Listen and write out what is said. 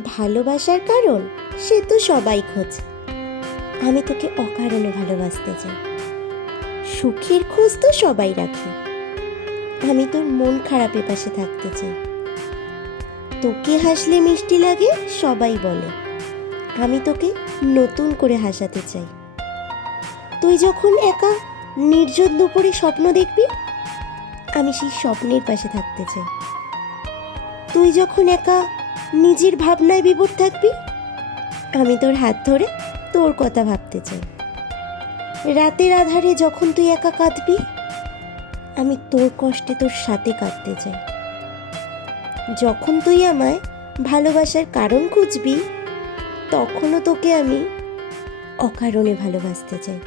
ভালোবাসার কারণ সে তো সবাই খোঁজে। আমি তোকে অকারণে ভালোবাসতে চাই। সুখের খোঁজ তো সবাই রাখে। আমি তোর মন খারাপের পাশে থাকতে চাই। তোকে হাসলে মিষ্টি লাগে সবাই বলে। আমি তোকে নতুন করে হাসাতে চাই। তুই যখন একা নির্জন দুপুরে স্বপ্ন দেখবি, আমি সেই স্বপ্নের পাশে থাকতে চাই। তুই যখন একা নিজের ভাবনায় বিভোর থাকবি, আমি তোর হাত ধরে তোর কথা ভাবতে চাই। রাতের আধারে যখন তুই একা কাঁদবি, আমি তোর কষ্টে তোর সাথে কাঁদতে চাই। যখন তুই আমায় ভালোবাসার কারণ খুঁজবি, তখনও তোকে আমি অকারণে ভালোবাসতে চাই।